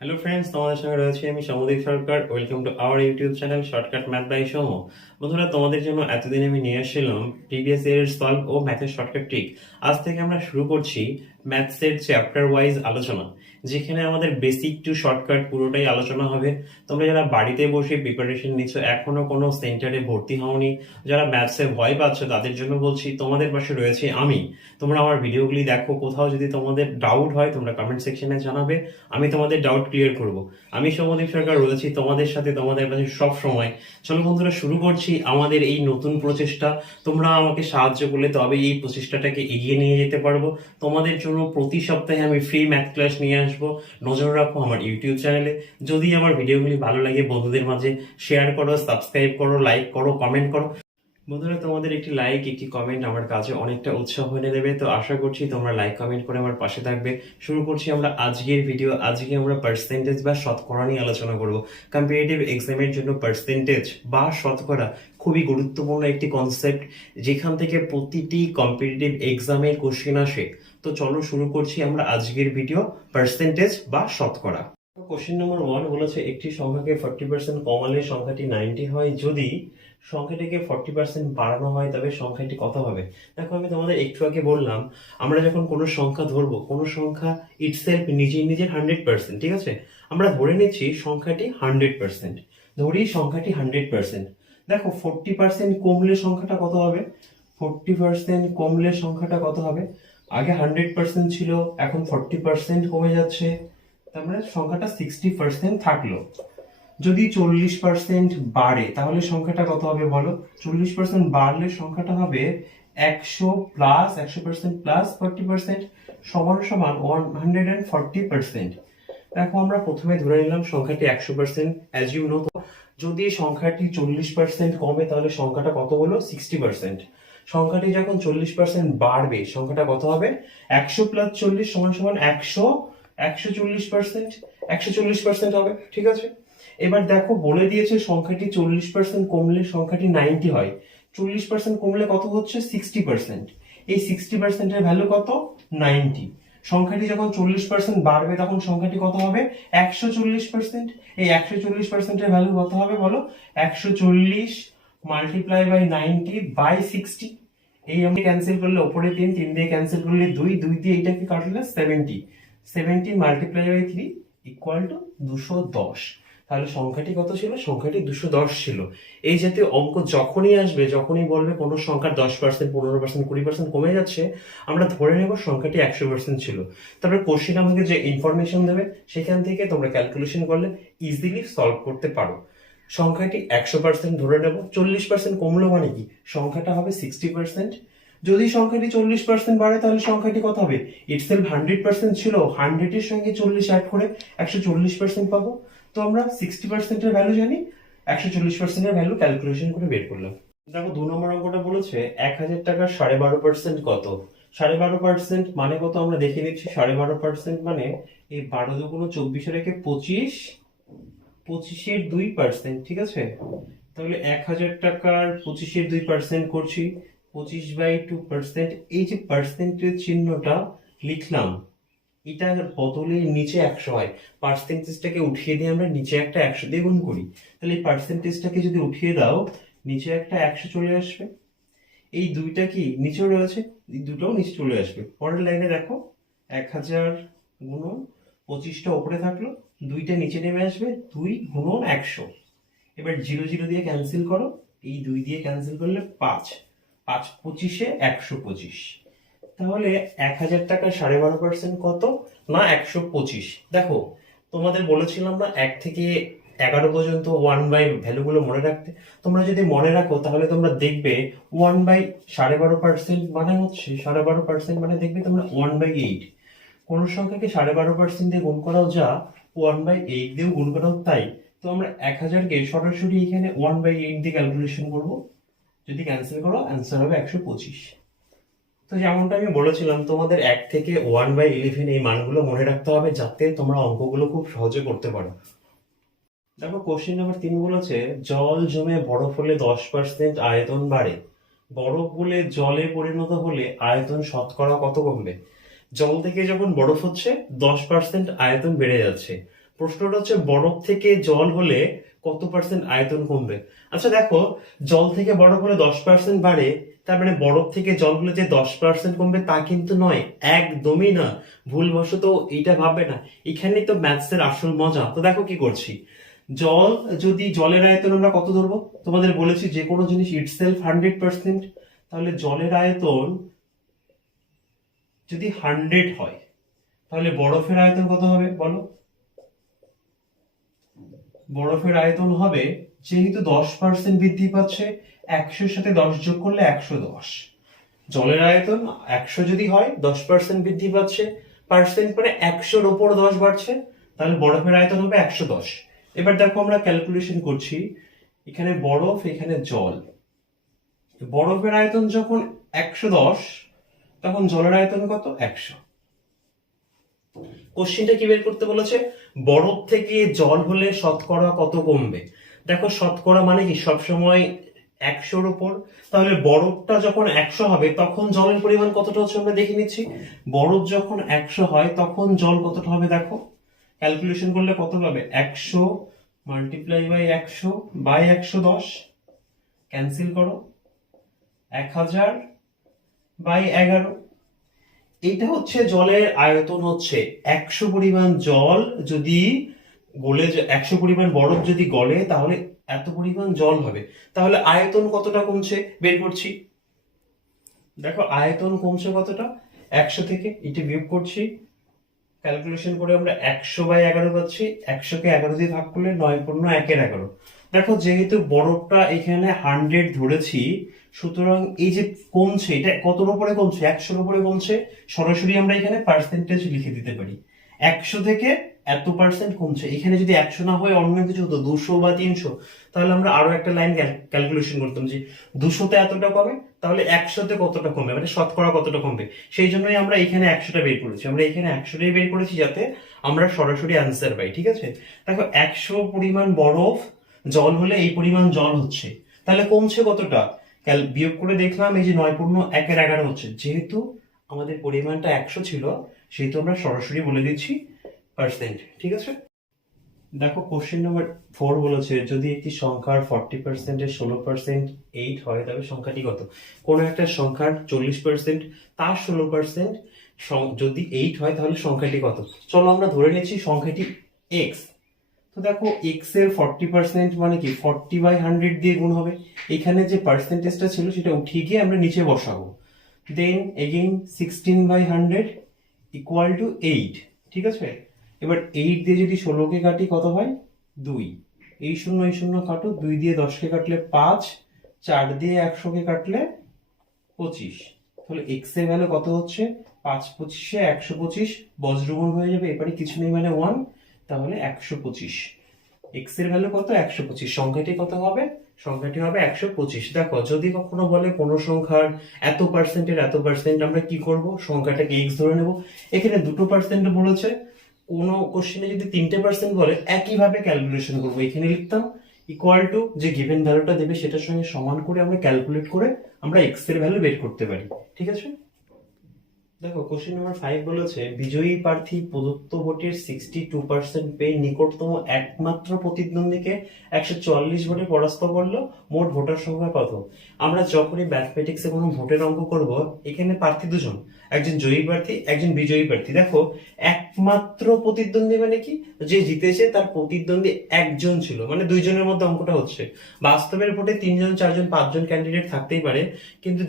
Hello friends, তোমাদের সঙ্গে রয়েছে আমি Samdeep Sarkar. Welcome to our YouTube channel shortcut math by Soum. বন্ধুরা, তোমাদের জন্য এতদিন আমি নিয়ে আসছিলাম প্রিভিয়াস ইয়ার সলভ ও ম্যাথের শর্টকাট ট্রিক। আজ থেকে আমরা শুরু করছি ম্যাথসের চ্যাপ্টার ওয়াইজ আলোচনা, যেখানে আমাদের বেসিক টু শর্টকাট পুরোটাই আলোচনা হবে। তোমরা যারা বাড়িতে বসে প্রিপারেশন নিচ্ছ, এখনো কোনো সেন্টারে ভর্তি হওনি, যারা ম্যাথসে ভয় পাচ্ছ, তাদের জন্য বলছি তোমাদের পাশে রয়েছে আমি। তোমরা আমার ভিডিওগুলি দেখো, কোথাও যদি তোমাদের ডাউট হয় তোমরা কমেন্ট সেকশনে জানাবে, আমি তোমাদের ডাউট ক্লিয়ার করব। আমি সৌমদীপ সরকার রয়েছি তোমাদের সাথে, তোমাদের পাশে সব সময়। চলো বন্ধুরা, শুরু করছি আমাদের এই নতুন প্রচেষ্টা। তোমরা আমাকে সাহায্য করলে তবে এই প্রচেষ্টাটাকে এগিয়ে নিয়ে যেতে পারবো। তোমাদের জন্য প্রতি সপ্তাহে আমি ফ্রি ম্যাথ ক্লাস নিয়ে আসবো। নজর রাখো আমার ইউটিউব চ্যানেলে। যদি আমার ভিডিওগুলি ভালো লাগে, বন্ধুদের মাঝে শেয়ার করো, সাবস্ক্রাইব করো, লাইক করো, কমেন্ট করো। বন্ধুরা, তোমাদের একটি লাইক, একটি কমেন্ট আমার কাছে অনেকটা উৎসাহ এনে দেবে। তো আশা করছি তোমরা লাইক কমেন্ট করে আমার পাশে থাকবে। শুরু করছি আমরা আজকের ভিডিও। আজকে আমরা পার্সেন্টেজ বা শতকরা নিয়ে আলোচনা করব। কম্পিটিটিভ এক্সামের জন্য পার্সেন্টেজ বা শতকরা খুবই গুরুত্বপূর্ণ একটি কনসেপ্ট, যেখান থেকে প্রতিটি কম্পিটিটিভ এক্সামের কোশ্চেন আসে। তো চলো শুরু করছি আমরা আজকের ভিডিও, পার্সেন্টেজ বা শতকরা। কোশ্চেন নম্বর 1 বলেছে, একটি সংখ্যাকে 40% কমালে সংখ্যাটি 90 হয়, যদি সংখ্যাটিকে 40% বাড়ানো হয় তবে সংখ্যাটি কত হবে? দেখো, আমি তোমাদের একটু আগে বললাম, আমরা যখন কোনো সংখ্যা ধরবো, কোনো সংখ্যা ইটসেলফ নিজের 100%, ঠিক আছে, আমরা ধরে নিচ্ছি সংখ্যাটি 100%। ধরি সংখ্যাটি 100%। দেখো, 40% কমলে সংখ্যাটা কত হবে? 40% কমলে সংখ্যাটা কত হবে? আগে 100% ছিল, এখন 40% কমে যাচ্ছে, তার মানে সংখ্যাটা 60% থাকলো। যদি 40% বাড়ে তাহলে সংখ্যাটা কত হবে বলো? 40% বাড়লে সংখ্যাটা হবে 100 প্লাস 100% প্লাস 40% সমান সমান 140%। দেখো, আমরা প্রথমে ধরে নিলাম সংখ্যাটি 100%, অ্যাজ ইউ নো। যদি সংখ্যাটি 40% কমে তাহলে সংখ্যাটা কত হলো? 60%। সংখ্যাটি যখন 40% বাড়বে সংখ্যাটা কত হবে? 100 প্লাস 40 সমান সমান 140%। 140% হবে, ঠিক আছে। এবার দেখো, বলে দিয়েছে সংখ্যাটি 40% কমলে সংখ্যাটি 90 হয়। 40% কমলে কত হচ্ছে? 60%। এই 60% এর ভ্যালু কত? 90। সংখ্যাটি যখন 40% বাড়বে তখন সংখ্যাটি কত হবে? 140%। এই 140% এর ভ্যালু কত হবে বলো? 140 মাল্টিপ্লাই বাই 90 বাই 60। এই আমি ক্যান্সেল করলে উপরে 3, 3 দিয়ে ক্যান্সেল করলে 2, 2 দিয়ে এটাকে কাটলে 70। 70 মাল্টিপ্লাই বাই 3 ইকুয়াল টু 210। তাহলে সংখ্যাটি কত ছিল? সংখ্যাটি 210 ছিল। এই জাতীয় অঙ্ক যখনই আসবে, যখনই বলবে কোনো সংখ্যার 10%, 15%, 20% কমে যাচ্ছে, আমরা ধরে নেব সংখ্যাটি 100% ছিল। তারপরে কোশ্চেন আমাকে যে ইনফরমেশন দেবে সেখান থেকে তোমরা ক্যালকুলেশন করলে ইজিলি সলভ করতে পারো। সংখ্যাটি 100% ধরে নেব, 40% কমলো মানে কি? সংখ্যাটা হবে 60%। যদি সংখ্যাটি 40% বাড়ে তাহলে সংখ্যাটি কত হবে? ইটসেলফ 100% ছিল, 100 এর সঙ্গে 40 অ্যাড করে 140% পাবো। তো আমরা 60% এর ভ্যালু জানি, 140% এর ভ্যালু ক্যালকুলেশন করে বের করলাম। দেখো, 2 নম্বর অঙ্কটা বলেছে 1000 টাকার 12.5% কত? 12.5% মানে কত আমরা দেখে নিচ্ছি। 12.5% মানে এই 12 দুগুণ 24 রেখে 25, 25-এর 2%, ঠিক আছে। তাহলে 1000 টাকার 25-এর 2% করছি, 25/2%। এই যে পার্সেন্টেজ চিহ্নটা লিখলাম, এটার বদলে নিচে 100 হয়। পার্সেন্টেজটাকে উঠিয়ে দিয়ে আমরা নিচে একটা 100 দিয়ে গুণ করি। তাহলে এই পার্সেন্টেজটাকে যদি উঠিয়ে দাও, নিচে একটা 100 চলে আসবে। এই দুইটা কি নিচে রয়েছে, এই দুটোও নিচে চলে আসবে। পরের লাইনে দেখো, 1000 গুণন 25টা উপরে থাকলো, দুইটা নিচে নেমে আসবে, 2 গুণন 100। এবার 0 0 দিয়ে ক্যান্সেল করো, এই 2 দিয়ে ক্যান্সেল করলে 5, 5 25-এ 125। তাহলে 1000 টাকা 12.5% কত? না 125। দেখো, তোমাদের বলেছিলাম না 1 থেকে 11 পর্যন্ত 1 বাই ভ্যালুগুলো মনে রাখতে। তোমরা যদি মনে রাখো তাহলে তোমরা দেখবে 1 বাই 12.5% মানে হচ্ছে 12.5% মানে দেখবে তোমরা 1/8। কোন সংখ্যাকে 12.5% দিয়ে গুণ করাও যা, 1/8 দিয়েও গুণ করাও তাই। তো আমরা 1000-কে সরাসরি এখানে 1/8 দিয়ে ক্যালকুলেশন করব। যদি ক্যান্সেল করো অ্যান্সার হবে 125। তো যেমনটা আমি বলেছিলাম, তোমাদের 1 থেকে 1/11 এই মানগুলো মনে রাখতে হবে, যাতে তোমরা অঙ্কগুলো খুব সহজে করতে পারো। দেখো, কোশ্চেন নাম্বার 3 বলেছে, জল জমে বরফ হলে 10% আয়তন বাড়ে, বরফ গলে জলে পরিণত হলে আয়তন শতকরা কত কমবে? জল থেকে যখন বরফ হচ্ছে 10% আয়তন বেড়ে যাচ্ছে, প্রশ্নটা হচ্ছে বরফ থেকে জল হলে কত পার্সেন্ট আয়তন কমবে। আচ্ছা দেখো, জল থেকে বরফ হলে 10% বাড়ে, তার মানে বরফ থেকে জল হলে যে 10% কমবে তা কিন্তু নয়, একদমই না। ভুলবশত এটা ভাববে না, এখানেই তো ম্যাথসের আসল মজা। তো দেখো কি করছি, জল যদি জলের আয়তন আমরা কত ধরবো, তোমাদের বলেছি যে কোনো জিনিস ইটসেলফ 100%, তাহলে জলের আয়তন যদি 100 হয় তাহলে বরফের আয়তন কত হবে বলো। বরফের আয়তন হবে, যেহেতু 10% বৃদ্ধি পাচ্ছে, 100-র সাথে 10 যোগ করলে 110। জলের আয়তন 100 যদি হয়, 10% বৃদ্ধি পাচ্ছে, পার্সেন্ট মানে 100-র উপর 10 বাড়ছে, তাহলে বরফের আয়তন হবে 110। এবার দেখো আমরা ক্যালকুলেশন করছি, এখানে বরফ এখানে জল, বরফের আয়তন যখন 110 তখন জলের আয়তন কত, 100। কোশ্চেনটা কি বের করতে বলেছে, বরফ থেকে জল হলে শতকরা কত কমবে। দেখো শতকরা মানে কি, সবসময় 100-র উপর, তাহলে বরফটা যখন 100 হবে তখন জলের পরিমাণ কতটা হচ্ছে আমরা দেখে নিচ্ছি। বরফ যখন 100 হয় তখন জল কতটা হবে দেখো, ক্যালকুলেশন করলে কত পাবে, 100 মাল্টিপ্লাই বাই 100 বাই 110, ক্যান্সেল করো, 1000 বাই 11। এটা হচ্ছে জলের আয়তন, হচ্ছে 100 পরিমাণ জল যদি গলে, 100 পরিমাণ বরফ যদি গলে তাহলে এত পরিমাণ জল হবে। তাহলে আয়তন কতটা কমছে বের করছি, দেখো আয়তন কমছে কতটা, 100 থেকে এটা বিয়োগ করছি, ক্যালকুলেশন করে আমরা 100/11 পাচ্ছি। 100-কে 11 দিয়ে ভাগ করলে 9×1=11। দেখো যেহেতু বরফটা এখানে 100 ধরেছি, সুতরাং এই যে কমছে, এটা কতর উপরে কমছে, 100-র উপরে কমছে, সরাসরি আমরা এখানে পার্সেন্টেজ লিখে দিতে পারি। 100 থেকে এত পার্সেন্ট কমছে, এখানে যদি 100 না হয় অন্য কিছু হতো 200 বা 300, তাহলে আমরা আরো একটা লাইন ক্যালকুলেশন করতাম যে 200-তে এতটা কমে, তাহলে 100-তে কতটা কমবে, মানে শতকরা কতটা কমবে। সেই জন্যই আমরা এখানে 100টা বের করেছি, আমরা এখানে 100টাই বের করেছি যাতে আমরা সরাসরি অ্যান্সার পাই। ঠিক আছে, দেখো 100 পরিমাণ বরফ জল হলে এই পরিমাণ জল হচ্ছে, তাহলে কমছে কতটা, বিয়োগ করে দেখলাম এই যে 9×1=11 হচ্ছে, যেহেতু আমাদের পরিমাণটা 100 ছিল সেহেতু আমরা সরাসরি বলে দিচ্ছি পার্সেন্ট। ঠিক আছে, দেখো কোশ্চেন নাম্বার 4 বলেছে যদি একটি সংখ্যার 40%-এর 16% 8 হয় তবে সংখ্যাটি কত। কোনো একটা সংখ্যার 40% তার 16% যদি 8 হয় তাহলে সংখ্যাটি কত। চলো আমরা ধরে নিচ্ছি সংখ্যাটি x। তো দেখো x এর 40% মানে কি, 40/100 দিয়ে গুণ হবে, এখানে যে পার্সেন্টেজটা ছিল সেটা উঠিয়ে গিয়ে আমরা নিচে বসাবো, দেন এগেইন 16/100 ইকুয়াল টু 8। ঠিক আছে, এবার 8 দিয়ে যদি 16-কে কাটি কত হয়, 2, এই শূন্য কাটো, 2 দিয়ে 10-কে কাটলে 5, 4 দিয়ে 100-কে কাটলে 25, তাহলে x এর ভ্যালু কত হচ্ছে, 5×25 125, বজ্রগুণ হয়ে যাবে, এবারে কিছু নেই মানে 1, তাহলে 125। x এর ভ্যালু কত, 125, সংখ্যাটি কত হবে, সংখ্যাটি হবে 125। দেখো যদি কখনো বলে কোন সংখ্যার এত পার্সেন্টের এত পার্সেন্ট, আমরা কি করব, সংখ্যাটাকে x ধরে নেব। এখানে 2% বলেছে, কোন কোশ্চেনে যদি 3% বলে একইভাবে ক্যালকুলেশন করবো, এখানে লিখতাম ইকুয়াল টু যে গিভেন ভ্যালুটা দেবে সেটার সঙ্গে সমান করে আমরা ক্যালকুলেট করে আমরা x এর ভ্যালু বের করতে পারি। ঠিক আছে, দেখো কোশ্চেন নাম্বার 5 বলেছে বিজয়ী প্রার্থী প্রদত্ত ভোটের 62% পেয়ে নিকটতম একমাত্র প্রতিদ্বন্দ্বীকে 144 ভোটে পরাস্ত করলো, মোট ভোটার সংখ্যা কত। আমরা যখনই ম্যাথমেটিক্সে কোনো ভোটের অঙ্ক করব, এখানে প্রার্থী দুজন, একজন জয়ী প্রার্থী একজন বিজয়ী প্রার্থী। দেখো একমাত্র প্রতিদ্বন্দ্বী মানে কি, যে জিতেছে তার প্রতিদ্বন্দ্বী একজন ছিল, মানে দুইজনের মধ্যে অঙ্কটা হচ্ছে। বাস্তবের ভোটে 3জন 4জন 5জন ক্যান্ডিডেট থাকতেই পারে, কিন্তু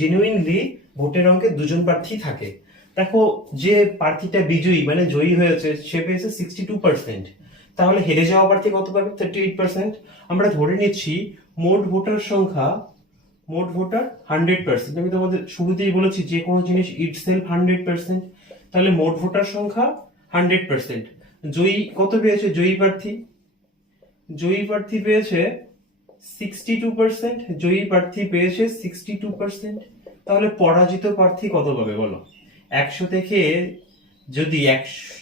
জেনুইনলি ভোটের অঙ্কে দুজন প্রার্থী থাকে। দেখো যে প্রার্থীটা বিজয়ী মানে জয়ী হয়েছে সে পেয়েছে 62%, তাহলে হেরে যাওয়া প্রার্থী কত পাবে, 38%। আমরা ধরে নিচ্ছি মোট ভোটার সংখ্যা, মোট ভোটার 100%, আমি তোমাদের শুরুতেই বলেছি যে কোনো জিনিস ইটসেলফ 100%, তাহলে মোট ভোটার সংখ্যা 100%। জয়ী কত পেয়েছে, জয়ী প্রার্থী পেয়েছে 62%, জয়ী প্রার্থী পেয়েছে 62%, তাহলে পরাজিত প্রার্থী কত পাবে বলো। 100 থেকে যদি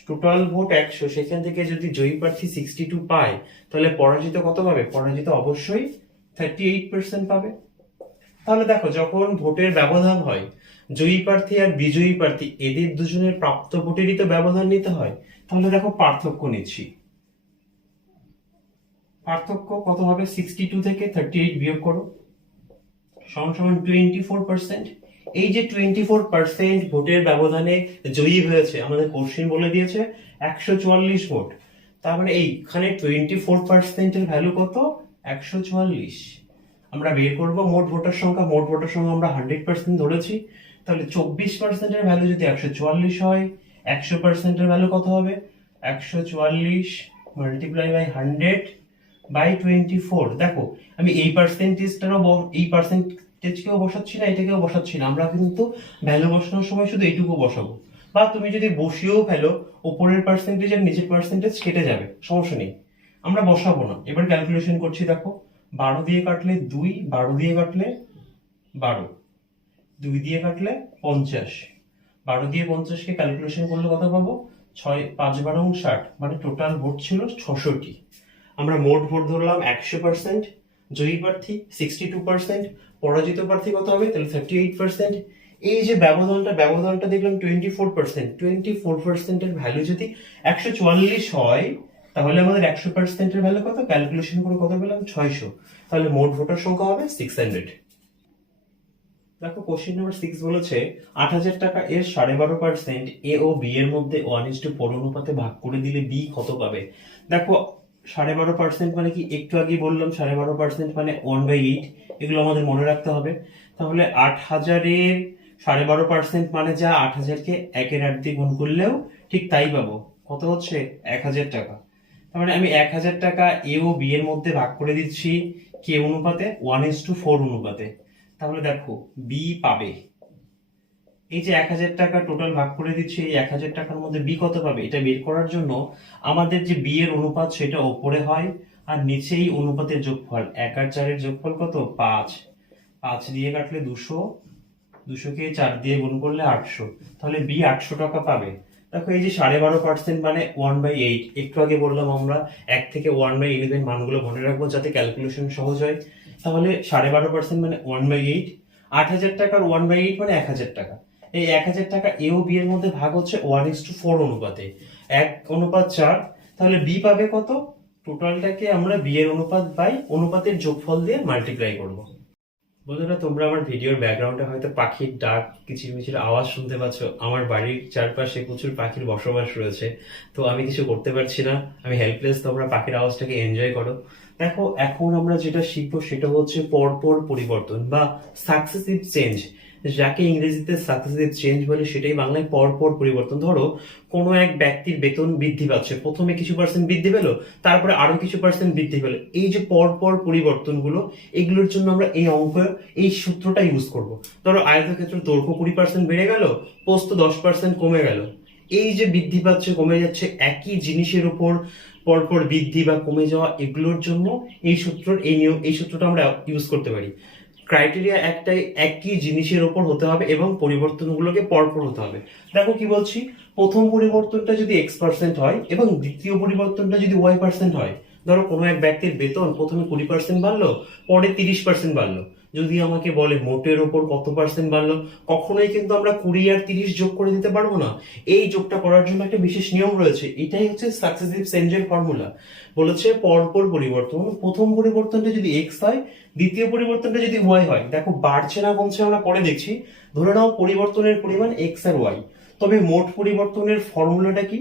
টোটাল ভোট 100, সেখান থেকে যদি জয়ী প্রার্থী 62 পায় তাহলে পরাজিত কত পাবে, পরাজিত অবশ্যই 38% পাবে। তাহলে দেখো যখন ভোটের ব্যবধান হয়, জয়ী প্রার্থী আর বিজয়ী প্রার্থী এদের দুজনের প্রাপ্ত ভোটেরই তো ব্যবধান নিতে হয়, তাহলে দেখো পার্থক্য নিচ্ছি, পার্থক্য কত হবে, 62 থেকে 38 বিয়োগ করো, সমান সমান 24%। এই যে 24% ভোটের ব্যবধানে জয়ী হয়েছে, আমাদের কোশ্চেন বলে দিয়েছে 144 ভোট। তার মানে এইখানে 24% এর ভ্যালু কত, 144। আমরা বের করব মোট ভোটার সংখ্যা, মোট ভোটার সংখ্যা আমরা 100% ধরেছি, তাহলে 24% এর ভ্যালু যদি 144 হয়, 100% এর ভ্যালু কত হবে, 144 মাল্টিপ্লাই বাই 100 বাই 24। দেখো আমি এই পার্সেন্টেজকেও বসাচ্ছি না, এটাকেও বসাচ্ছি না, আমরা কিন্তু ভ্যালু বসানোর সময় শুধু এইটুকু বসাবো। বা তুমি যদি বসিয়েও ফেলো, উপরের পার্সেন্টেজ আর নিচের পার্সেন্টেজ কেটে যাবে, সমস্যা নেই, আমরা বসাবো না। এবার ক্যালকুলেশন করছি, দেখো 12 দিয়ে কাটলে 2, 12 দিয়ে কাটলে 12, 2 দিয়ে কাটলে 50, 12 দিয়ে 50 কে ক্যালকুলেশন করলে কত পাবো, 6, 5 12 60, মানে টোটাল ভোট ছিল 600টি। আমরা মোট ভোট ধরলাম 100%, জয়ী প্রার্থী 62%, পরাজিত প্রার্থী কত হবে, তাহলে 38%। এই যে ব্যবধানটা দেখলাম 24% এর ভ্যালু যদি 144 হয়, তাহলে আমাদের 100% এর ভ্যালু কত, ক্যালকুলেশন করে কত পেলাম, 600। তাহলে মোট ভোটার সংখ্যা হবে 600। দেখো কোশ্চেন নাম্বার 6 বলেছে 8,000 টাকা এর 12.5% এ ও বি এর মধ্যে 1:4 অনুপাতে ভাগ করে দিলে বি কত পাবে। দেখো 12.5% মানে কি, একটু আগে বললাম 12.5% মানে 1/8, এগুলো আমাদের মনে রাখতে হবে। তাহলে 8,000 এর 12.5% মানে যা 8,000 কে 1/8 দিয়ে গুণ করলেও ঠিক তাই পাবো, কত হচ্ছে 1,000 টাকা। তার মানে আমি 1,000 টাকা এ ও বি এর মধ্যে ভাগ করে দিচ্ছি কে অনুপাতে, 1:4 অনুপাতে। তাহলে দেখো বি পাবে, এই যে 1,000 টাকা টোটাল ভাগ করে দিচ্ছি, এই 1,000 টাকার মধ্যে বি কত পাবে, এটা বের করার জন্য আমাদের যে বি এর অনুপাত সেটা উপরে হয়, আর নিচেই অনুপাতের যোগফল, 1 আর 4 এর যোগফল কত, 5, 5 দিয়ে কাটলে 200, 200 কে 4 দিয়ে গুণ করলে 800, তাহলে বি 800 টাকা পাবে। দেখো এই যে 12.5% মানে 1/8, একটু আগে বললাম আমরা 1 থেকে 1/11 মানগুলো মনে রাখবো যাতে ক্যালকুলেশন সহজ হয়। তাহলে 12.5% মানে 1/8, 8,000 টাকার 1/8 মানে 1,000 টাকা। এই 1,000 টাকা এ ও বি এর মধ্যে ভাগ হচ্ছে 1:4 অনুপাতে, 1:4। তাহলে বি পাবে কত, টোটালটাকে আমরা বি এর অনুপাত বাই অনুপাতের যোগফল দিয়ে মাল্টিপ্লাই করব। বন্ধুরা তোমরা আমার ভিডিওর ব্যাকগ্রাউন্ডে হয়তো পাখির ডাক, কিচিরমিচির আওয়াজ শুনতে পাচ্ছ, আমার বাড়ির চারপাশে প্রচুর পাখির বসবাস রয়েছে, তো আমি কিছু করতে পারছি না, আমি হেল্পলেস, তোমরা পাখির আওয়াজটাকে এনজয় করো। দেখো এখন আমরা যেটা শিখবো সেটা হচ্ছে পরপর পরিবর্তন বা সাকসেসিভ চেঞ্জ, যাকে ইংরেজিতে সাকসেসিভ চেঞ্জ বলে সেটাই বাংলায় পরপর পরিবর্তন। ধরো কোনো এক ব্যক্তির বেতন বৃদ্ধি পাচ্ছে, প্রথমে কিছু পার্সেন্ট বৃদ্ধি পেলো, তারপরে আরো কিছু পার্সেন্ট বৃদ্ধি পেলো, এই যে পরপর পরিবর্তনগুলো, এগুলোর জন্য আমরা এই এই সূত্রটা ইউজ করব। ধরো আয়তক্ষেত্র দৈর্ঘ্য 20% বেড়ে গেল, প্রস্থ 10% কমে গেল, এই যে বৃদ্ধি পাচ্ছে কমে যাচ্ছে একই জিনিসের উপর পরপর বৃদ্ধি বা কমে যাওয়া, এগুলোর জন্য এই সূত্রটা আমরা ইউজ করতে পারি। ক্রাইটেরিয়া একটাই, একই জিনিসের উপর হতে হবে এবং পরিবর্তনগুলোকে পরপর হতে হবে। দেখো কি বলছি, প্রথম পরিবর্তনটা যদি x% হয় এবং দ্বিতীয় পরিবর্তনটা যদি y% হয়, ধরো কোনো এক ব্যক্তির বেতন প্রথমে 20% বাড়লো, পরে 30% বাড়লো, যদি আমাকে বলে মোটের ওপর কত পার্সেন্ট বাড়লো, কখনোই কিন্তু আমরা 20 আর 30 যোগ করে দিতে পারবো না। এই যোগটা করার জন্য একটা বিশেষ নিয়ম রয়েছে, এটাই হচ্ছে সাকসেসিভ চেঞ্জের ফর্মুলা। বলেছে পরপর পরিবর্তন, প্রথম পরিবর্তনটা যদি x হয়, দ্বিতীয় পরিবর্তনটা যদি y হয়, দেখো বাড়ছে না কমছে আমরা পরে দেখছি, ধরে নাও পরিবর্তনের পরিমাণ x আর y, তবে মোট পরিবর্তনের ফর্মুলাটা কি,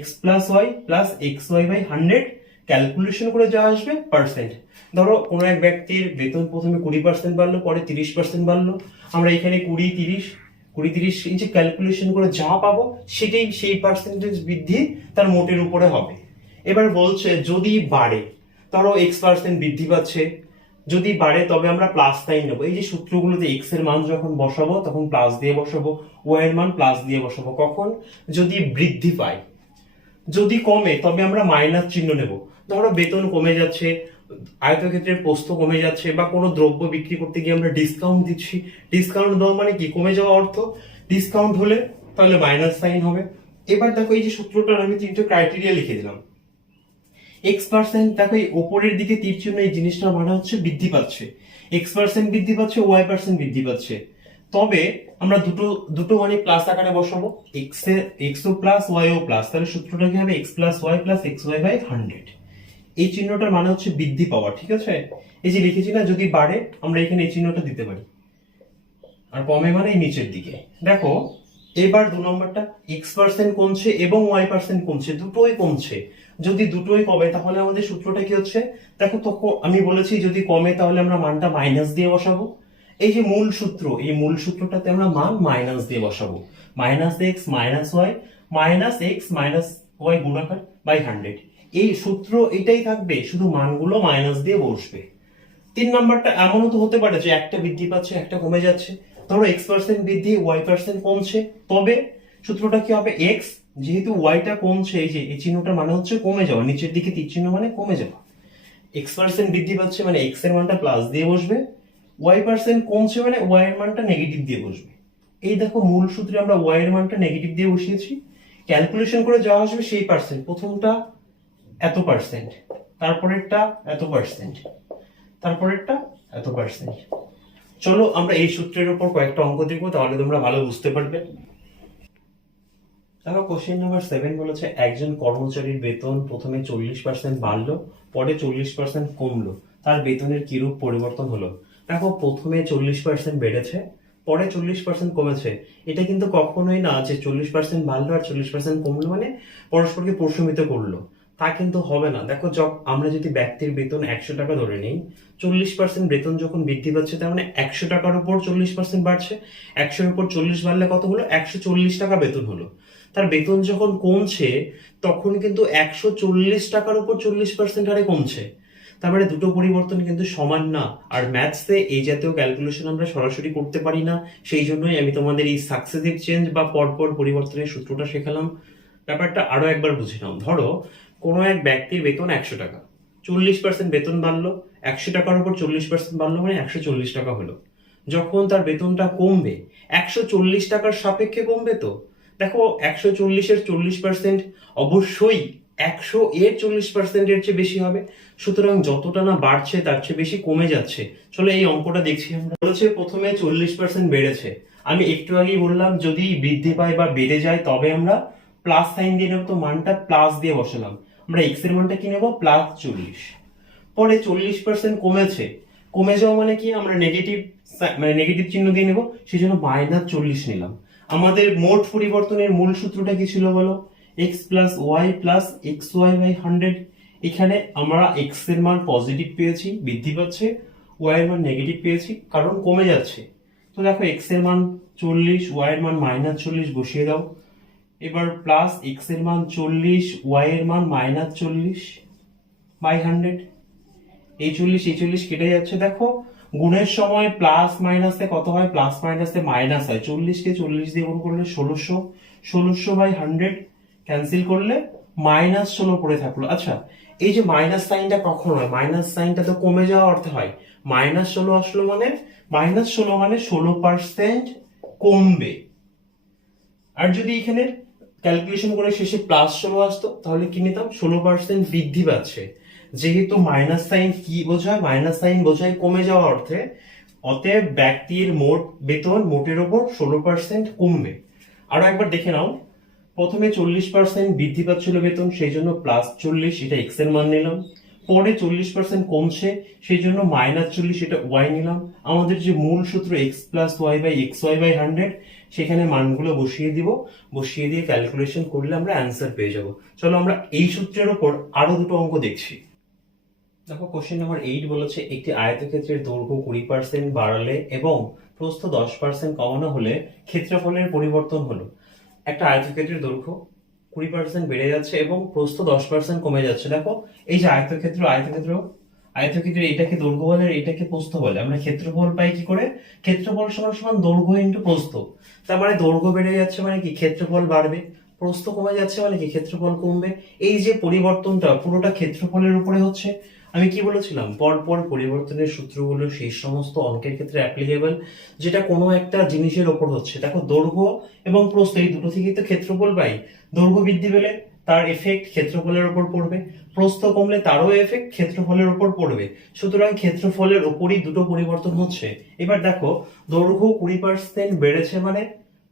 x plus y plus x y by 100, calculation করে যা আসবে পার্সেন্ট। ধরো কোনো এক ব্যক্তির বেতন প্রথমে 20% বাড়লো, পরে 30% বাড়লো, আমরা এখানে 20 30 এই যে ক্যালকুলেশন করে যা পাবো সেটাই সেই পার্সেন্টেজ বৃদ্ধি তার মোটের উপরে হবে। এবার বলছে যদি বাড়ে, ধরো x% বৃদ্ধি পাচ্ছে, যদি বাড়ে তবে আমরা প্লাস সাইন নেবো। এই যে সূত্রগুলোতে x এর মান যখন বসাবো তখন প্লাস দিয়ে বসাবো, y এর মান প্লাস দিয়ে বসাবো, কখন, যদি বৃদ্ধি পায়। যদি কমে তবে আমরা মাইনাস চিহ্ন নেব। ধরো বেতন কমে যাচ্ছে, আয়তক্ষেত্রের প্রস্থ কমে যাচ্ছে, বা কোনো দ্রব্য বিক্রি করতে গিয়ে আমরা ডিসকাউন্ট দিচ্ছি, ডিসকাউন্ট দেওয়া মানে কি, কমে যাওয়া অর্থ, ডিসকাউন্ট হলে তাহলে মাইনাস সাইন হবে। এবার দেখো এই যে সূত্রটার আমি 3টে ক্রাইটেরিয়া লিখে দিলাম। x%, দেখো এই উপরের দিকে তীর চিহ্ন, এই জিনিসটার মানে হচ্ছে বৃদ্ধি পাচ্ছে, x% বৃদ্ধি পাচ্ছে, y% বৃদ্ধি পাচ্ছে, তবে আমরা দুটো মানে প্লাস আকারে বসাবো, x ও প্লাস y ও প্লাস, তাহলে সূত্রটা কি হবে, x প্লাস y প্লাস xy বাই 100। এই চিহ্নটার মানে হচ্ছে বৃদ্ধি পাওয়া, ঠিক আছে? এই যে লিখেছি না, যদি বাড়ে আমরা এখানে এই চিহ্নটা দিতে পারি, আর কমে মানে এই নিচের দিকে। দেখো এবার 2 নম্বরটা, x% কমছে এবং y% কমছে, দুটোই কমছে। যদি দুটোই কমে তাহলে আমাদের সূত্রটা কি হচ্ছে? দেখো তো আমি বলেছি যদি কমে তাহলে আমরা মানটা মাইনাস দিয়ে বসাবো। এই যে মূল সূত্র, এই মূল সূত্রটাতে আমরা মান মাইনাস দিয়ে বসাবো। Minus x minus y, minus x minus y গুণাকার বাই 100। এই সূত্র এটাই থাকবে, শুধু মানগুলো মাইনাস দিয়ে বসবে। 3 নম্বরটা এমনও তো হতে পারে যে একটা বৃদ্ধি পাচ্ছে একটা কমে যাচ্ছে। ধরো x% বৃদ্ধি y% কমছে, তবে সূত্রটা কি হবে? x, যেহেতু y-টা কমছে, এই যে এই চিহ্নটার মানে হচ্ছে কমে যাওয়া, নিচের দিকে তীর চিহ্ন মানে কমে যাওয়া। x% বৃদ্ধি পাচ্ছে মানে x এর মানটা প্লাস দিয়ে বসবে, y% কমছে মানে y এর মানটা নেগেটিভ দিয়ে বসবে। এই দেখো মূল সূত্রে আমরা y এর মানটা নেগেটিভ দিয়ে বসিয়েছি, ক্যালকুলেশন করে যা আসবে সেই পার্সেন্ট। প্রথমটা এত পার্সেন্ট, তারপরেরটা এত পার্সেন্ট, তারপরেরটা এত পার্সেন্ট। চলো আমরা এই সূত্রের উপর কয়েকটা অঙ্ক দেখবো, তাহলে তোমরা ভালো বুঝতে পারবে। দেখো কোশ্চেন নাম্বার 7 বলেছে একজন কর্মচারীর বেতন প্রথমে 40% বাড়লো, পরে 40% কমলো, তার বেতনের কিরূপ পরিবর্তন হলো? দেখো প্রথমে 40% বেড়েছে, পরে 40% কমেছে। এটা কিন্তু কখনোই না যে 40% বাড়লো আর 40% কমলো মানে পরস্পরকে প্রশমিত করলো, তা কিন্তু হবে না। দেখো আমরা যদি ব্যক্তির বেতন 100 টাকা ধরে নিই, 40% বেতন যখন বৃদ্ধি পাচ্ছে তার মানে 100 টাকার উপর 40% বাড়ছে। 100-এর উপর 40 বাড়লে কত হলো? 140 টাকা বেতন হলো। তার বেতন যখন কমছে তখন কিন্তু 140 টাকার উপর 40% হারে কমছে। তার মানে দুটো পরিবর্তন কিন্তু সমান না। আর ম্যাথসে এই জাতীয় ক্যালকুলেশন আমরা সরাসরি করতে পারি না, সেই জন্যই আমি তোমাদের এই সাকসেসিভ চেঞ্জ বা পরপর পরিবর্তনের সূত্রটা শেখালাম। ব্যাপারটা আরো একবার বুঝে নাও। ধরো কোনো এক ব্যক্তির বেতন 100 টাকা, 40% বেতন বাড়লো, 100 টাকার উপর 40% বাড়লো মানে 140 টাকা হলো। যখন তার বেতনটা কমবে 140 টাকার সাপেক্ষে কমবে তো। দেখো 140-এর 40% অবশ্যই 100-এর 40%-এর চেয়ে বেশি হবে। সুতরাং যতটা না বাড়ছে তার চেয়ে বেশি কমে যাচ্ছে। চলো এই অঙ্কটা দেখছি আমরা। বলেছে প্রথমে 40% বেড়েছে, আমি একটু আগেই বললাম যদি বৃদ্ধি পায় বা বেড়ে যায় তবে আমরা প্লাস সাইন দিয়ে নেব, তো মানটা প্লাস দিয়ে বসালাম। আমরা এক্স এর মানটা কি নেব? +40। পরে 40% কমেছে, কমে যাওয়া মানে কি? আমরা নেগেটিভ চিহ্ন দিয়ে নেব, সেই জন্য -40 নিলাম। আমাদের মোট পরিবর্তনের মূল সূত্রটা কি ছিল বলো? x + y + xy/100। এখানে আমরা x এর মান পজিটিভ পেয়েছি, বৃদ্ধি পাচ্ছে, y এর মান নেগেটিভ পেয়েছি কারণ কমে যাচ্ছে। তো দেখো x এর মান 40, y এর মান -40 বসিয়ে দাও। এবার প্লাস x এর মান 40, y এর মান -40/100। এই 40 কেটে যাচ্ছে। দেখো গুণের সময় প্লাস মাইনাসে কত হয়? প্লাস মাইনাসে মাইনাস হয়। 40-কে 40 দিয়ে গুণ করলে 1600, 1600/100 ক্যান্সেল করলে -16 পড়ে থাকলো। আচ্ছা এই যে মাইনাস সাইনটা কখন হয়? মাইনাস সাইনটা তো কমে যাওয়া অর্থে হয়। -16 আসলো মানে -16 মানে 16% কমবে। আর যদি এখানে ক্যালকুলেশন করে শেষে +16 আসতো তাহলে কি নিতাম? 16% বৃদ্ধি পাচ্ছে। যেহেতু মাইনাস সাইন কি বোঝায়? মাইনাস সাইন বোঝায় কমে যাওয়া অর্থে। অতএব ব্যক্তির মোট বেতন মোটের ওপর 16% কমবে। আরো একবার দেখে নাও, প্রথমে 40% বৃদ্ধি পাচ্ছিল বেতন, সেই জন্য +40, এটা এক্স এর মান নিলাম। পরে 40% কমছে, সেই জন্য -40, এটা ওয়াই নিলাম। আমাদের যে মূল সূত্র x + y/xy/100, সেখানে মানগুলো বসিয়ে দিব, বসিয়ে দিয়ে ক্যালকুলেশন করলে আমরা অ্যান্সার পেয়ে যাব। চলো আমরা এই সূত্রের উপর আরো দুটো অঙ্ক দেখছি। দেখো কোশ্চেন নাম্বার 8 বলেছে একটি আয়তক্ষেত্রের দৈর্ঘ্য 20% বাড়ালে এবং প্রস্থ 10% কমানো হলে ক্ষেত্রফলের পরিবর্তন হলো। একটা আয়তক্ষেত্রের দৈর্ঘ্য 20% বেড়ে যাচ্ছে এবং প্রস্থ 10% কমে যাচ্ছে। দেখো এই যে আয়তক্ষেত্রের এটাকে দৈর্ঘ্য বলে আর এটাকে প্রস্থ বলে। আমরা ক্ষেত্রফল পাই কি করে? ক্ষেত্রফল সমান দৈর্ঘ্য ইনটু প্রস্থ। তার মানে দৈর্ঘ্য বেড়ে যাচ্ছে মানে কি? ক্ষেত্রফল বাড়বে। প্রস্থ কমে যাচ্ছে মানে কি? ক্ষেত্রফল কমবে। এই যে পরিবর্তনটা পুরোটা ক্ষেত্রফলের উপরে হচ্ছে। আমি কি বলেছিলাম? পরপর পরিবর্তনের সূত্রগুলো সেই সমস্ত অঙ্কের ক্ষেত্রে অ্যাপ্লিকেবল যেটা কোনো একটা জিনিসের ওপর হচ্ছে। দেখো দৈর্ঘ্য এবং প্রস্থ এই দুটো থেকেই তো ক্ষেত্রফল পাই। দৈর্ঘ্য বৃদ্ধি পেলে তার এফেক্ট ক্ষেত্রফলের উপর পড়বে, প্রস্থ কমলে তারও এফেক্ট ক্ষেত্রফলের উপর পড়বে। সুতরাং ক্ষেত্রফলের উপরই দুটো পরিবর্তন হচ্ছে। এবার দেখো দৈর্ঘ্য 20% বেড়েছে মানে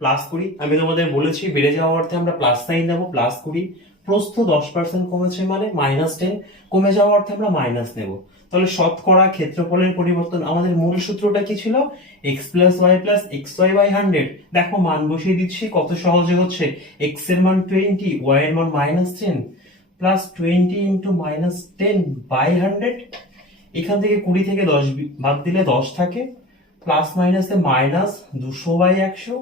+20। আমি তোমাদের বলেছি বেড়ে যাওয়া অর্থে আমরা প্লাস সাইন দেবো, +20। প্রস্থ 10% কমেছে মানে -10, কমে যাওয়া অর্থে আমরা মাইনাস নেব। তাহলে শতকরা ক্ষেত্রফলের পরিবর্তন, আমাদের মূল সূত্রটা কি ছিল? x plus y plus x y by 100। দেখো মান বসিয়ে দিচ্ছি, কত সহজে হচ্ছে। x এর মান 20, y এর মান -10 প্লাস 20 ইন্টু -10 বাই 100। এখান থেকে 20 থেকে 10 বাদ দিলে 10 থাকে, প্লাস মাইনাসে মাইনাস 200 বাই 100,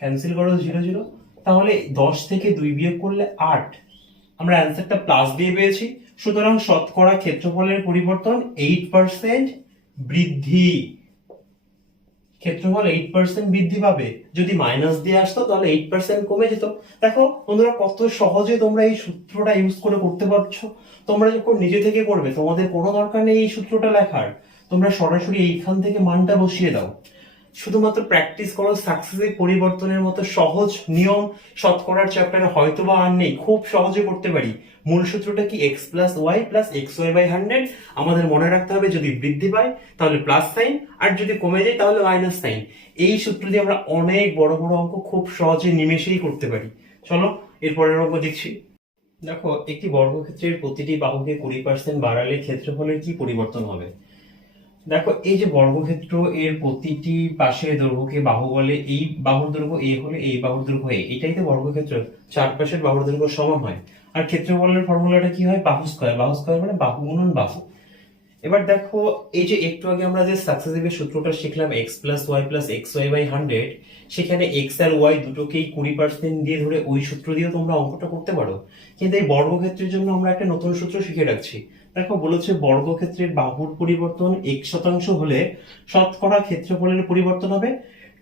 ক্যান্সেল করো 0 0। তাহলে 10 থেকে 2 বিয়োগ করলে 8। আমরা অ্যান্সারটা প্লাস দিয়ে পেয়েছি। সুতরাং শতকরা ক্ষেত্রফলের পরিবর্তন 8% বৃদ্ধি। ক্ষেত্রফল 8% বৃদ্ধি পাবে। যদি মাইনাস দিয়ে আসতো তাহলে 8% কমে যেত। দেখো বন্ধুরা, কত সহজে তোমরা এই সূত্রটা ইউজ করে করতে পারছো। তোমরা যখন নিজে থেকে করবে, তোমাদের কোনো দরকার নেই এই সূত্রটা লেখার, তোমরা সরাসরি এইখান থেকে মানটা বসিয়ে দাও। শুধুমাত্র প্র্যাকটিস করো। সাকসেসিভ পরিবর্তনের মতো সহজ নিয়ম শতকরার চ্যাপ্টারে হয়তো বা আর নেই, খুব সহজে করতে পারি। মূল সূত্রটা কি? x plus y plus x y by 100। আমাদের মনে রাখতে হবে যদি বৃদ্ধি পায় তাহলে প্লাস সাইন, আর যদি কমে যায় তাহলে মাইনাস সাইন। এই সূত্র দিয়ে আমরা অনেক বড় বড় অঙ্ক খুব সহজে নিমেষেই করতে পারি। চলো এরপরের অঙ্ক দেখছি। দেখো, একটি বর্গক্ষেত্রের প্রতিটি বাহুকে 20% বাড়ালে ক্ষেত্রফলের কি পরিবর্তন হবে? দেখো, এই যে বর্গক্ষেত্র, এর প্রতিটি পাশের দৈর্ঘ্যকে বাহু বলে। এই বাহুর দৈর্ঘ্য এ হলে এই বাহুর দৈর্ঘ্য এ, এটাই তো বর্গক্ষেত্র। চারপাশের বাহুর দৈর্ঘ্য সমান হয়। আর ক্ষেত্রফলের ফর্মুলাটা কি হয়? বাহু স্কয়ার। বাহু স্কয়ার মানে বাহু গুণন বাহু। এবার দেখো, এই যে একটু আগে আমরা যে সাকসেসিভের সূত্রটা শিখলাম x plus y plus x y by 100, সেখানে x আর y দুটোকেই 20% দিয়ে ধরে ওই সূত্র দিয়েও তোমরা অঙ্কটা করতে পারো। কিন্তু এই বর্গক্ষেত্রের জন্য আমরা একটা নতুন সূত্র শিখে রাখছি। দেখো, বলেছে বর্গক্ষেত্রের বাহুর পরিবর্তন 1% হলে শতকরা ক্ষেত্রফলের পরিবর্তন হবে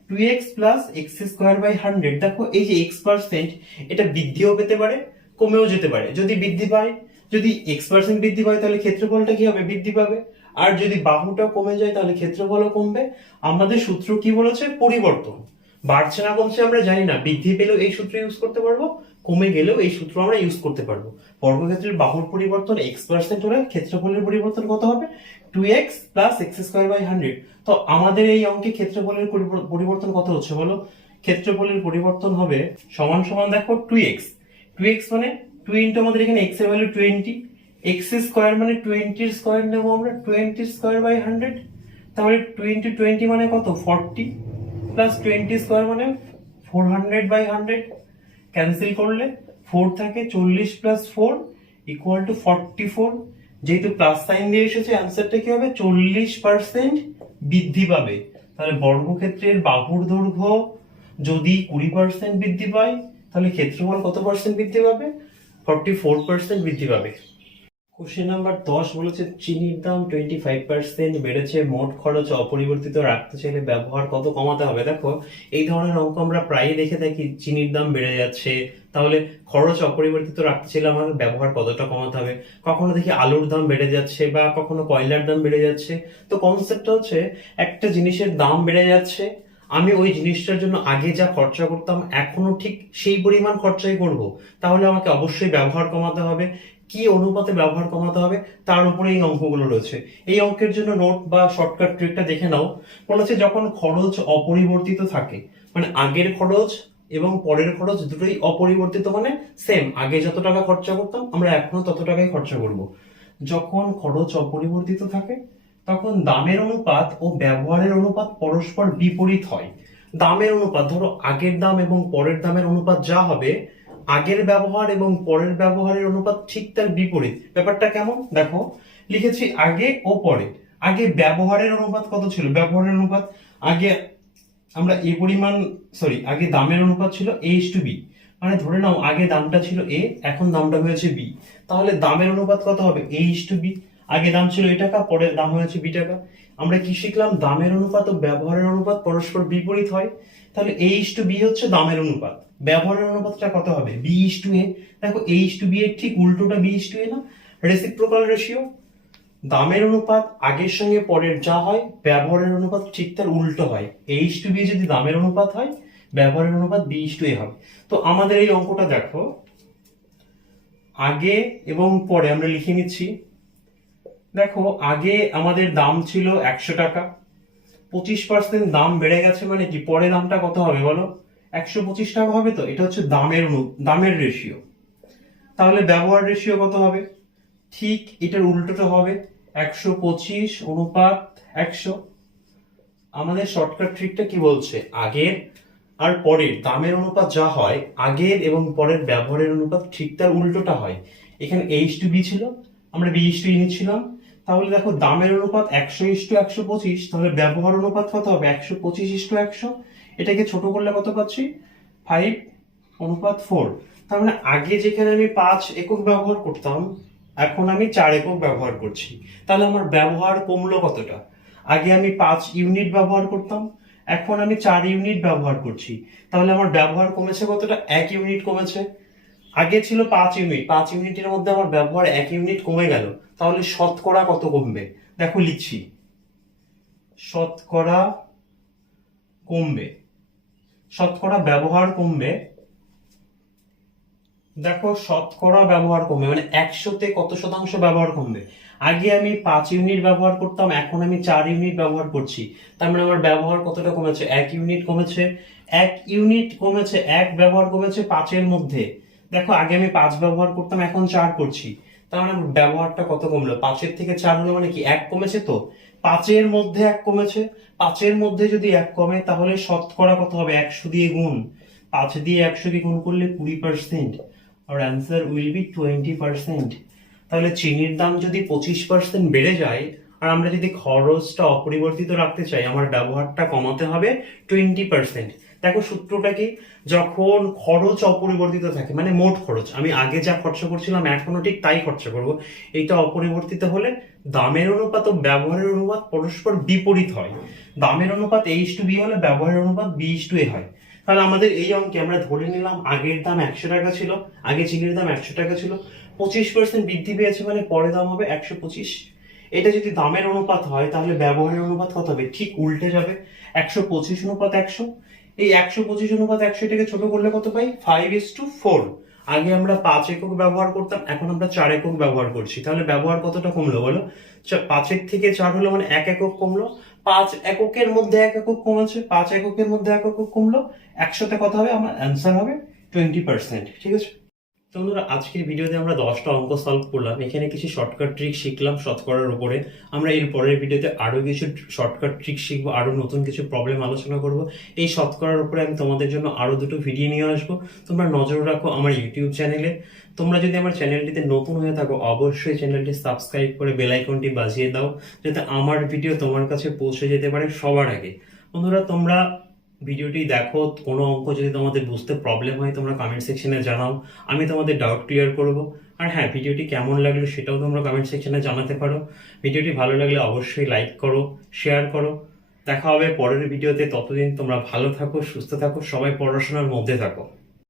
2x plus x square by 100। দেখো, এই যে x%, এটা বৃদ্ধিও পেতে পারে, কমেও যেতে পারে। যদি বৃদ্ধি পায়, যদি x% বৃদ্ধি পায় তাহলে ক্ষেত্রফলটা কি হবে? বৃদ্ধি পাবে। আর যদি বাহুটা কমে যায় তাহলে ক্ষেত্রফলও কমবে। আমাদের সূত্র কি বলেছে? পরিবর্তন। বাড়ছে না কমছে আমরা জানি না, বৃদ্ধি পেলেও এই সূত্র ইউজ করতে পারবো, কমে গেলেও এই সূত্র আমরা ইউজ করতে পারবো। বর্গক্ষেত্রের বাহুর পরিবর্তন x% হলে ক্ষেত্রফলের পরিবর্তন কত হবে? 2x plus x square by 100। তো আমাদের এই অঙ্কে ক্ষেত্রফলের পরিবর্তন কত হচ্ছে বলো? ক্ষেত্রফলের পরিবর্তন হবে সমান সমান, দেখো 2x। 2x মানে 2 ইন্টু আমাদের এখানে x এর ভ্যালু 20, x স্কোয়ার মানে 20 এর স্কোয়ার নেব আমরা, 20 স্কোয়ার বাই 100। তাহলে 2 ইন্টু 20 মানে কত? 40, প্লাস 20 স্কোয়ার মানে 400 বাই 100। ক্যান্সেল করলে 4 থাকে, 40 প্লাস 4 ইকুয়াল টু 44। যেহেতু প্লাস সাইন দিয়ে এসেছে, অ্যান্সারটা কি হবে? 40% বৃদ্ধি পাবে। তাহলে বর্গক্ষেত্রের বাহুর দৈর্ঘ্য যদি 20% বৃদ্ধি পায় তাহলে ক্ষেত্রফল কত পার্সেন্ট বৃদ্ধি পাবে? 44% বৃদ্ধি পাবে। কোশ্চেন নাম্বার 10 বলেছে চিনির দাম 25% বেড়েছে, মোট খরচ অপরিবর্তিত রাখতে চাইলে ব্যবহার কত কমাতে হবে? দেখো, এই ধরনের অঙ্ক আমরা প্রায়ই দেখে থাকি। চিনির দাম বেড়ে যাচ্ছে, তাহলে খরচ অপরিবর্তিত রাখতে চাইলে আমাদের ব্যবহার কতটা কমাতে হবে। কখনো দেখি আলুর দাম বেড়ে যাচ্ছে বা কখনো কয়লার দাম বেড়ে যাচ্ছে। তো কনসেপ্টটা হচ্ছে, একটা জিনিসের দাম বেড়ে যাচ্ছে, আমি ওই জিনিসটার জন্য আগে যা খরচা করতাম এখনো ঠিক সেই পরিমাণ খরচাই করব, তাহলে আমাকে অবশ্যই ব্যবহার কমাতে হবে। কি অনুপাতে ব্যবহার কমাতে হবে তার উপরে এই অঙ্কগুলো রয়েছে। এই অঙ্কের জন্য নোট বা শর্টকাট ট্রিকটা দেখে নাও। বলেছে যখন খরচ অপরিবর্তিত থাকে, মানে আগের খরচ এবং পরের খরচ দুটোই অপরিবর্তিত, মানে সেম, আগে যত টাকা খরচা করতাম আমরা এখনো তত টাকাই খরচা করব। যখন খরচ অপরিবর্তিত থাকে তখন দামের অনুপাত ও ব্যবহারের অনুপাত পরস্পর বিপরীত হয়। দামের অনুপাত, ধরো আগের দাম এবং পরের দামের অনুপাত যা হবে, আগের ব্যবহার এবং পরের ব্যবহারের অনুপাত ঠিক তার বিপরীত। ব্যাপারটা কেমন? দেখো, লিখেছি আগে ও পরে। আগে ব্যবহারের অনুপাত কত ছিল? ব্যবহারের অনুপাত আগে আমরা এ পরিমাণ, আগে দামের অনুপাত ছিল a:b। মানে ধরে নাও আগে দামটা ছিল a, এখন দামটা হয়েছে b। তাহলে দামের অনুপাত কত হবে? a:b। আগে দাম ছিল a টাকা, পরে দাম হয়েছে b টাকা। আমরা কি শিখলাম? দামের অনুপাত ও ব্যবহারের অনুপাত পরস্পর বিপরীত হয়। তাহলে a:b হচ্ছে দামের অনুপাত। ব্যবহারের অনুপাতটা কত হবে? b:a। দেখো, a:b এর ঠিক উল্টোটা b:a না? Reciprocal ratio. দামের অনুপাত আগের সঙ্গে পরের যা হয়, ব্যবহারের অনুপাত ঠিক তার উল্টো হয়। a:b যদি দামের অনুপাত হয়, ব্যবহারের অনুপাত b:a হবে। তো আমাদের এই অঙ্কটা দেখো, আগে এবং পরে আমরা লিখে নিচ্ছি। দেখো, আগে আমাদের দাম ছিল 100 টাকা, 25% দাম বেড়ে গেছে, মানে কি পরে দামটা কত হবে বলো? 125 টাকা হবে। তো এটা হচ্ছে দামের রেশিও। তাহলে ব্যবহার রেশিও কত হবে? ঠিক এটার উল্টোটা হবে, 125:100। আমাদের শর্টকাট ট্রিকটা কি বলছে, আগের আর পরের দামের অনুপাত যা হয়, আগের এবং পরের ব্যবহারের অনুপাত ঠিক তার উল্টোটা হয়। এখানে H/B ছিল, আমরা B/E নিচ্ছিলাম। তাহলে দেখো দামের অনুপাত 100:125, তাহলে ব্যবহার অনুপাত কত হবে? 125:100। এটাকে ছোট করলে কত পাচ্ছি? 5:4। তার মানে আগে যেখানে আমি 5 একক ব্যবহার করতাম, এখন আমি 4 একক ব্যবহার করছি। তাহলে আমার ব্যবহার কমলো কতটা? আগে আমি 5 ইউনিট ব্যবহার করতাম, এখন আমি 4 ইউনিট ব্যবহার করছি। তাহলে আমার ব্যবহার কমেছে কতটা? 1 ইউনিট কমেছে। আগে ছিল 5 ইউনিট, 5 ইউনিটের মধ্যে আমার ব্যবহার 1 ইউনিট কমে গেল। তাহলে শতকরা কত কমবে? দেখো লিখছি, শতকরা কমবে, শতকরা ব্যবহার কমবে। দেখো শতকরা ব্যবহার কমবে মানে 100-তে কত শতাংশ ব্যবহার কমবে? আগে আমি 5 ইউনিট ব্যবহার করতাম, এখন আমি 4 ইউনিট ব্যবহার করছি। তার মানে আমার ব্যবহার কতটা কমেছে? 1 ইউনিট কমেছে। 1 ইউনিট কমেছে, 1 ব্যবহার কমেছে 5-এর মধ্যে। দেখো আগে আমি 5 ব্যবহার করতাম, এখন 4 করছি। তার মানে ব্যবহারটা কত কমলো? 5-এর থেকে 4 হলো মানে কি 1 কমেছে। তো 5-এর মধ্যে 1 কমেছে, 5-এর মধ্যে যদি 1 কমে তাহলে শতকরা কত হবে? 100 দিয়ে গুণ, 5 দিয়ে 100 দিয়ে গুণ করলে 20%। আর অ্যান্সার উইল বি 20%। তাহলে চিনির দাম যদি 25% বেড়ে যায় আর আমরা যদি খরচটা অপরিবর্তিত রাখতে চাই, আমার ব্যবহারটা কমাতে হবে 20%। দেখো সূত্রটা কি, যখন খরচ অপরিবর্তিত থাকে মানে মোট খরচ, আমি আগে যা খরচা করছিলাম এখনো ঠিক তাই খরচা করব, এইটা অপরিবর্তিত হলে দামের অনুপাত ও ব্যবহারের অনুপাত পরস্পর বিপরীত হয়। দামের অনুপাত H/B হলে ব্যবহারের অনুপাত B/A হয়। তাহলে আমাদের এই অঙ্কে আমরা ধরে নিলাম আগের দাম 100 টাকা ছিল, আগে চিনির দাম 100 টাকা ছিল, 25% বৃদ্ধি পেয়েছে মানে পরে দাম হবে 125। এটা যদি দামের অনুপাত হয় তাহলে ব্যবহারের অনুপাত কত হবে? ঠিক উল্টে যাবে, 125:100। এই 125:100 এটাকে ছোট করলে কত পাই? 5:4। আগে আমরা 5 একক ব্যবহার করতাম, এখন আমরা 4 একক ব্যবহার করছি। তাহলে ব্যবহার কতটা কমলো বলো? 5-এর থেকে 4 হলো মানে 1 একক কমলো। 5 এককের মধ্যে 1 একক কমেছে, 5 এককের মধ্যে 1 একক কমলো। 100-তে কত হবে? আমার অ্যান্সার হবে 20%। ঠিক আছে। তো বন্ধুরা, আজকের ভিডিওতে আমরা 10টা অঙ্ক সলভ করলাম, এখানে কিছু শর্টকাট ট্রিক শিখলাম শতকরার উপরে। আমরা এর পরের ভিডিওতে আরো কিছু শর্টকাট ট্রিক শিখবো, আরো নতুন কিছু প্রবলেম আলোচনা করব। এই শতকরার উপরে আমি তোমাদের জন্য আরো 2টো ভিডিও নিয়ে আসবো। তোমরা নজর রাখো আমার ইউটিউব চ্যানেলে। তোমরা যদি আমার চ্যানেলটিতে নতুন হয়ে থাকো অবশ্যই চ্যানেলটি সাবস্ক্রাইব করে বেল আইকনটি বাজিয়ে দাও, যাতে আমার ভিডিও তোমার কাছে পৌঁছে যেতে পারে সবার আগে। বন্ধুরা, তোমরা ভিডিওটি দেখো, কোনো অঙ্ক যদি তোমাদের বুঝতে প্রবলেম হয় তোমরা কমেন্ট সেকশনে জানাও, আমি তোমাদের ডাউট ক্লিয়ার করব। আর হ্যাঁ, ভিডিওটি কেমন লাগলো সেটাও তোমরা কমেন্ট সেকশনে জানাতে পারো। ভিডিওটি ভালো লাগলে অবশ্যই লাইক করো, শেয়ার করো। দেখা হবে পরের ভিডিওতে। ততদিন তোমরা ভালো থাকো, সুস্থ থাকো, সবাই পড়াশোনার মধ্যে থাকো।